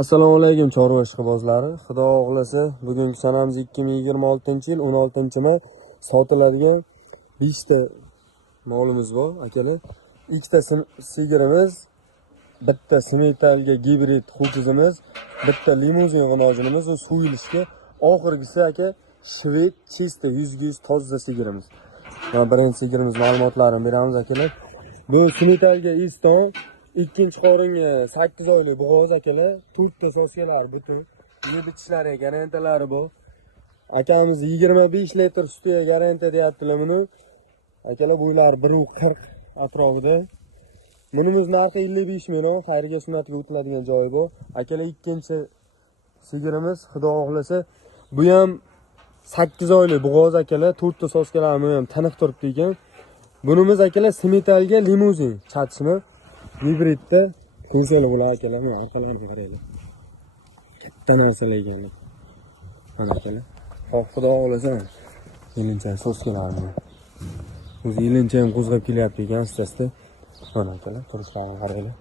Assalomu alaykum chorva ishqibozlari. Xudo xohlasa, bugungi sanamiz 2026-yil 16-may sotiladigan 5 ta molimiz bor, akalar. 2 ta sigirimiz, bitta smetalga gibrid xo'jizimiz, bitta limuzin g'inojinimiz va suyilishga oxirgisi aka shved chista 100% toza sigirimiz. Mana birinchi sigirimiz ma'lumotlarini beramiz akalar. Bu smetalga iston ikkinchi qoringa 8 oylik bo'g'oz akalar, 4 ta sosyalar butun, yeb ichishlari garantalari bor. Akamiz 25 litr sutiga garanta deyaptilar buni. Akalar bo'ylari 140 atrofida. Bunimiz narxi 55 million, xayrga sunnatga o'tiladigan joyi bor. Akalar ikkinchi sigirimiz, xudo xohlasa, bu ham 8 oylik bo'g'oz akalar, 4 ta sosyalarni ham taniq turibdi ekan. Bunimiz akalar smetalga limuzin chatishmi? Gibridda ko'rsanglar bo'ladi akalar, mana orqalarini qaranglar. Katta narsalar ekanlar. Mana akalar. Xo'p, xudo xolasa, yelincha sosyalarni. O'zi yelincha ham qo'zg'ab kelyapti ekan asta-asta. Mana akalar, turishlarini qaranglar.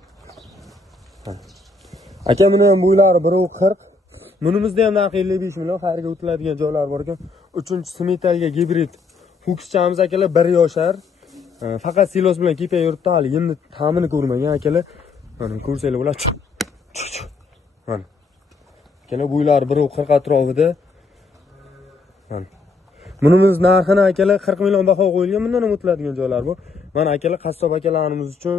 Aka, buni ham bo'ylari 140. Bunimizda ham narxi 55 million, xayrga o'tiladigan joylar bor ekan. 3-smetalga gibrid ho'kizchamiz akalar 1 yoshar. Faqat silos bilan kepay yuribdi, hali endi ta'mini ko'rmagan akalar. Mana ko'rsanglar bo'ladi. Mana. Akalar bo'ylari 140 atrofida. Mana. Bunimiz narxini akalar 40 million baho qo'yilgan, bundan ham o'tiladigan joylar bor. Mana akalar qassob akalarimiz uchun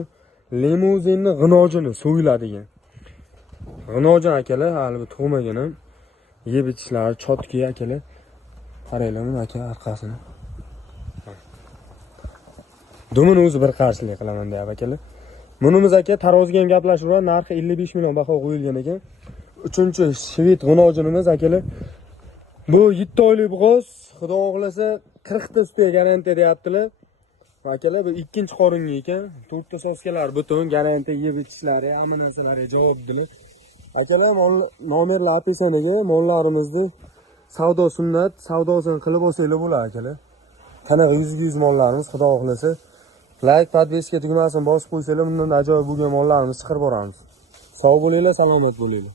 limuzinni g'inojini so'yiladigan. G'inojin akalar hali tug'magan ham. Yeb ichishlari chotki akalar. Qaranglar mana aka orqasini. Dumini o'zi bir qarshilik qilaman deyap akalar. Bunimiz aka taroziga ham gaplashibroq, narxi 55 million baho qo'yilgan ekan. 3-shved g'inojinimiz akalar. Bu 7 oylik bo'g'oz, xudo xohlasa 40 ta sutiga garanta deyaptilar. Akalar bu ikkinchi qoringa ekan, 4 ta sosyalar butun, garanta yeb ichishlari, hamma narsalari javobdilar. Akalar nomerlar opisiyaga mollarimizni savdo sunnat, savdosini qilib olsanglar bo'ladi akalar. Qanaqa 100% mollarimiz, xudo xohlasa. Like, podpiska tugmasini bosib qo'ysanglar, bundan ajoyib bo'lgan mollarimizni chiqarib boramiz. Sog' bo'linglar, salomat bo'linglar.